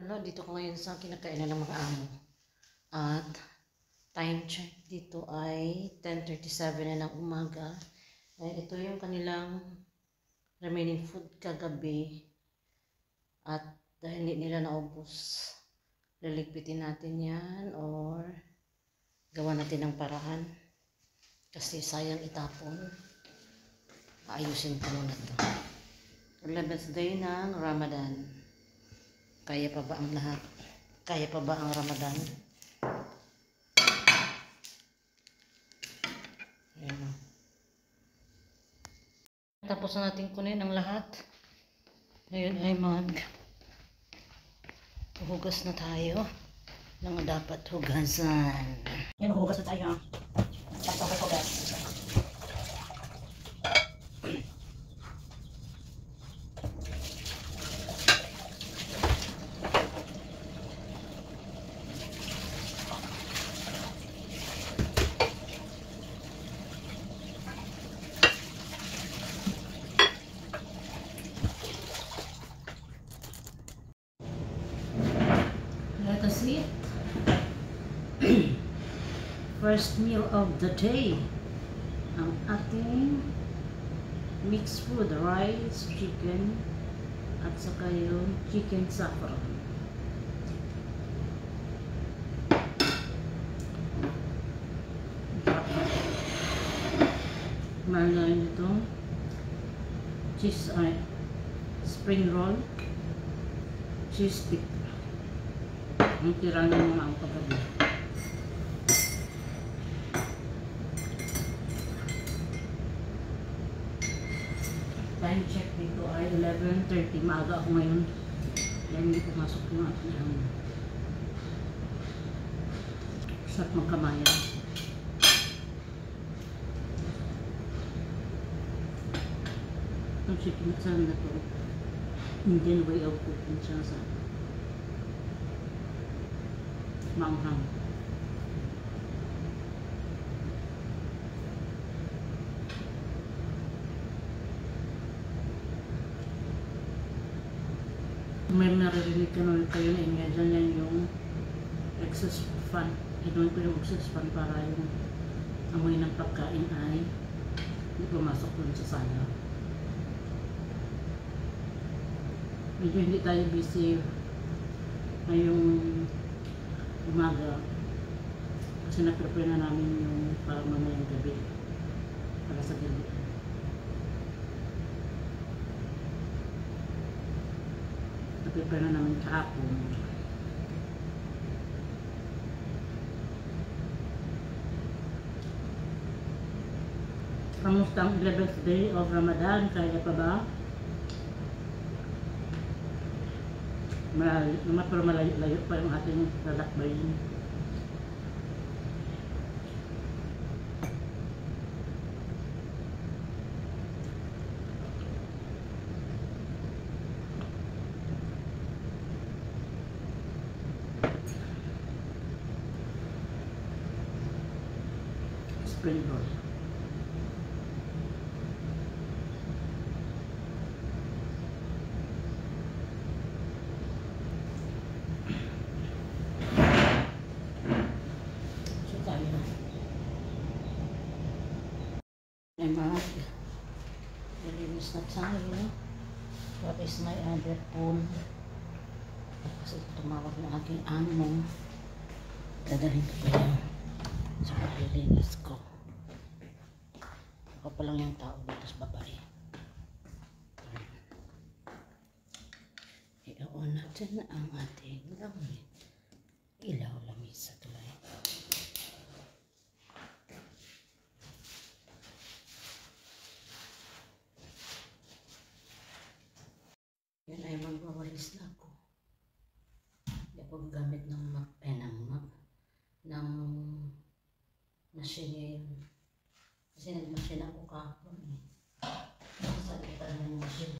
Dito ko ngayon sa kinakainan ng mga amo. At time check dito ay 10:37 na ng umaga. Ito yung kanilang remaining food kagabi. At dahil hindi nila naubos, liligpitin natin yan or gawa natin ng paraan. Kasi sayang itapon. Ayusin ko muna ito. 11th day ng Ramadan. Kaya pa ba ang lahat? Kaya pa ba ang Ramadan? Ayan. Tapos na natin kunin ang lahat. Ngayon ay hugas na tayo ng dapat hugasan. Yan, hugas na tayo. Tapos hugas. Let us eat. First meal of the day. Ang ating mixed food, rice, chicken, at saka yung chicken saffron. Meron na rin itong cheese, spring roll, cheese stick. Ang tira ng mga ang paggabi. Time check dito ay 11:30. Maaga ako ngayon. Dahil hindi pumasok yung aking sarap magkamayan. Ang chicken saan na to. Indian way of cooking siya sa manghang. May naririnig ka naman kayo na imagine yan yung exhaust fan. Inuwi ko yung exhaust fan para yung amoy ng pagkain ay hindi pumasok dun sa sala. Medyo hindi tayo busy ngayong umaga kasi na-prepare na namin yung para mamayang gabi para sa gabi. Na-prepare na namin kahapon. Kamusta ang 11th day of Ramadan? Kaya pa ba? Pero malayo pa yung ating lalakbayin. Spring roll. Ay nalinis na tayo. What is my other phone? Kasi tumawag na aking amo. Dadalhin ko pa yan sa paglilinis ko. Ako pa lang yung tao dito sa babae. I-on natin ang ating lamit. Ilaw lamisa tulay. Yan ay magwawalis na ako. Hindi ako gamit ng machine ngayon. Kasi nag-machine ako kahapon eh. Saan kita ng machine?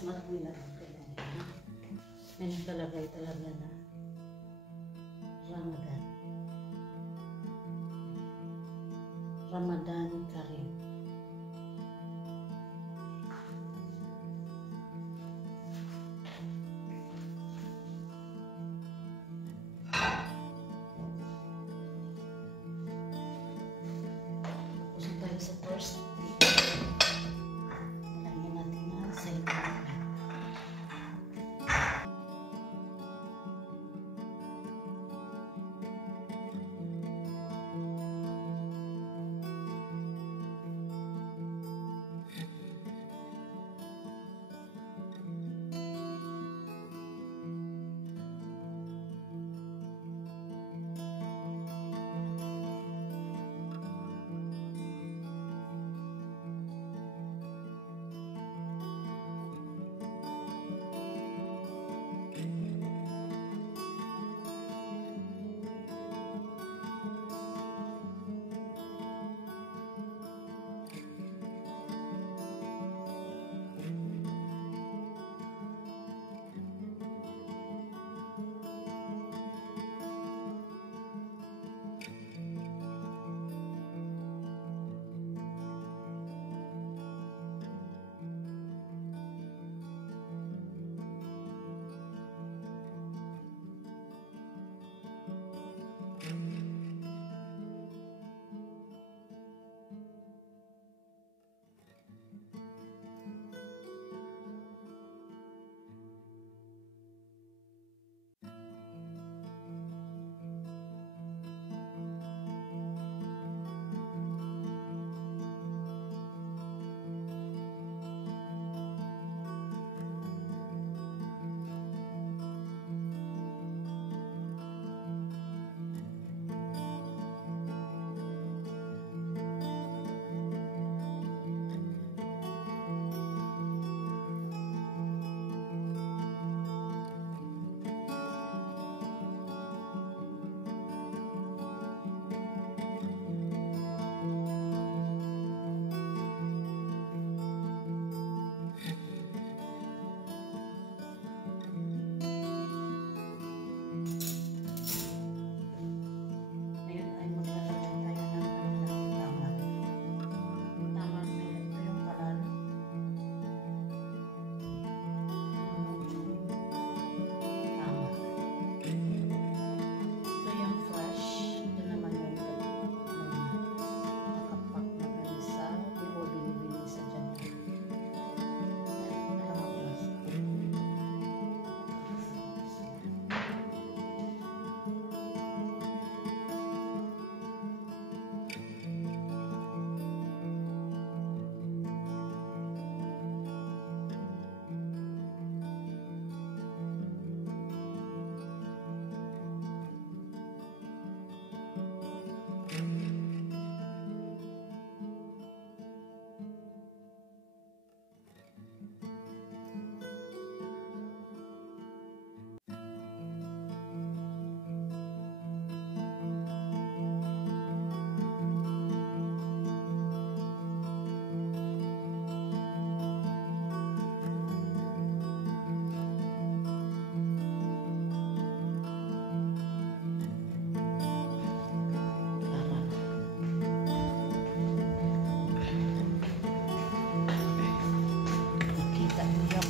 month nila. May nakalagay talaga na Ramadan. Ramadan Karim. Tapos tayo sa first day. Malagyan natin na sa ibabaw.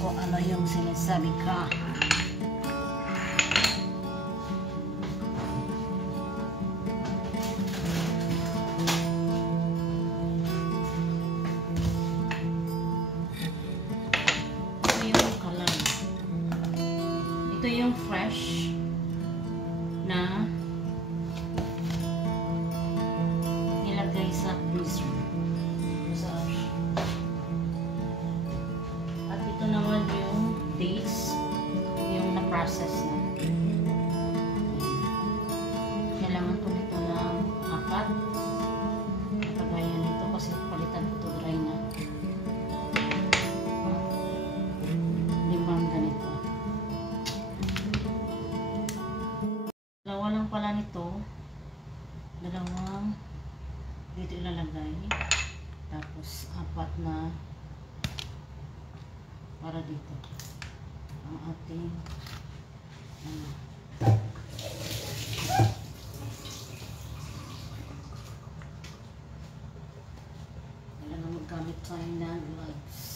Kung ano yung sinasabi ka. Ito yung kalan. Ito yung fresh na nilagay sa freezer. Ito naman yung dates, yung na-process na. Kailangan ko nito ng 4. Kagaya nito kasi palitan ko ito dry na. 5 ganito. Dalawa lang pala nito. Dalawang dito ilalagay. Tapos 4 na para dito ang ating ano. Kailangan maggamit tayo ng gloves.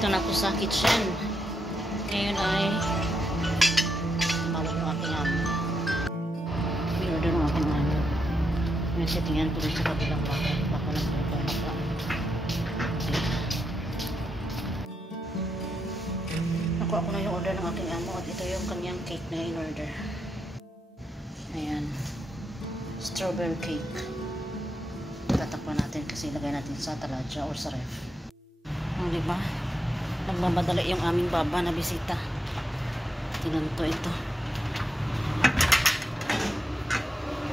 Dito na po sa kitchen. Ngayon ay tumawag yung aking amo. May order ng aking amo. Ngayon settingan ko rin sa kabilang bakal. Baka lang po ito. Nakuha ko na yung order ng aking amo at ito yung kanyang cake na in-order. Ayan. Strawberry cake. Tatakpan natin kasi ilagay natin sa taladya or sa ref. Diba? Nagmamadali yung aming baba na bisita. Tinanto ito.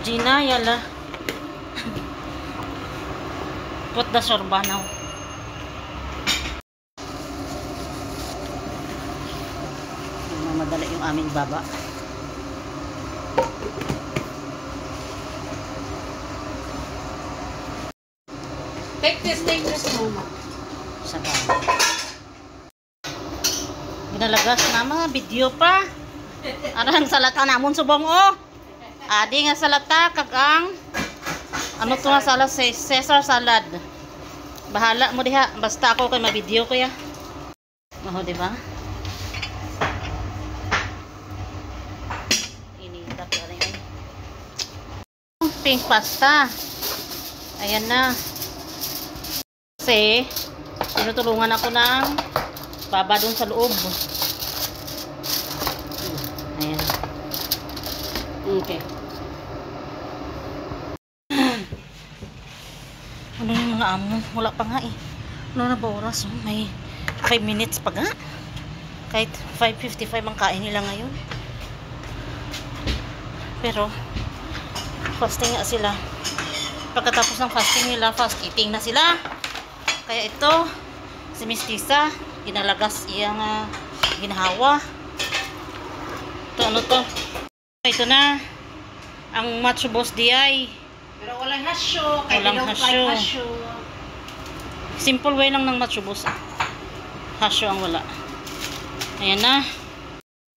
Gina, yala. Put the sorba now. Nagmamadali yung aming baba. Take this mama. Sa baba. Ginalagas na mga video pa. Arang salata namon subong o. Adi nga salata kagang ano to nga salad, Caesar salad. Bahala mo diha, basta ako kay ma-video ko ya. Oh, di ba? Inita pa rin. Pink pasta. Ayan na. Kasi tinutulungan ako ng baba doon sa loob. Ayan. Okay. Ano yung mga amo? Wala pa nga eh. Ano na ba oras? Oh, may 5 minutes pa nga. Kahit 5:55 ang kain nila ngayon. Pero, fasting nga sila. Pagkatapos ng fasting nila, fast eating na sila. Kaya ito, si Miss Tisa, ginalagas iyang ginhawa. Ito, ano to? Ito na, ang Macho Boss DI. Pero walang hasyo. Kaya Walang don't hasyo. like hasyo. Simple way lang ng Macho Boss. Hasyo ang wala. Ayan na.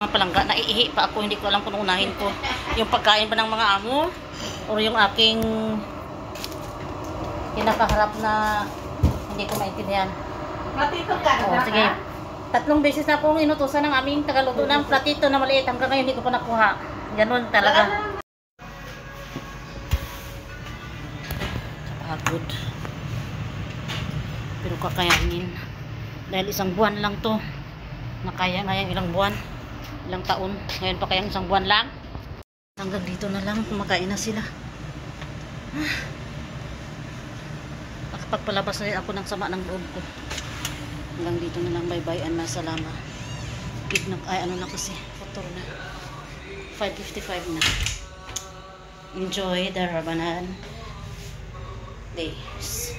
Mga palangga, naiihi pa ako. Hindi ko alam kung unahin ko. Yung pagkain ba ng mga amo? O yung aking kinakaharap na hindi ko maintindihan. Platito ka. O, sige. 3 beses na akong inutusan ng aming tagaluto ng platito na maliit. Hanggang ngayon hindi ko pa nakuha. Ganun talaga. Kapagod. Pero kakayanin. Dahil isang buwan lang to. Nakaya ngayon ilang buwan. Ilang taon. Ngayon pa kayang isang buwan lang. Hanggang dito na lang. Kumakain na sila. Nakapagpalabas na rin ako ng sama ng loob ko. Hanggang dito na lang. Bye bye and masalama. Ay ano na kasi. Motor na. 5:55 na. Enjoy the Ramadan days.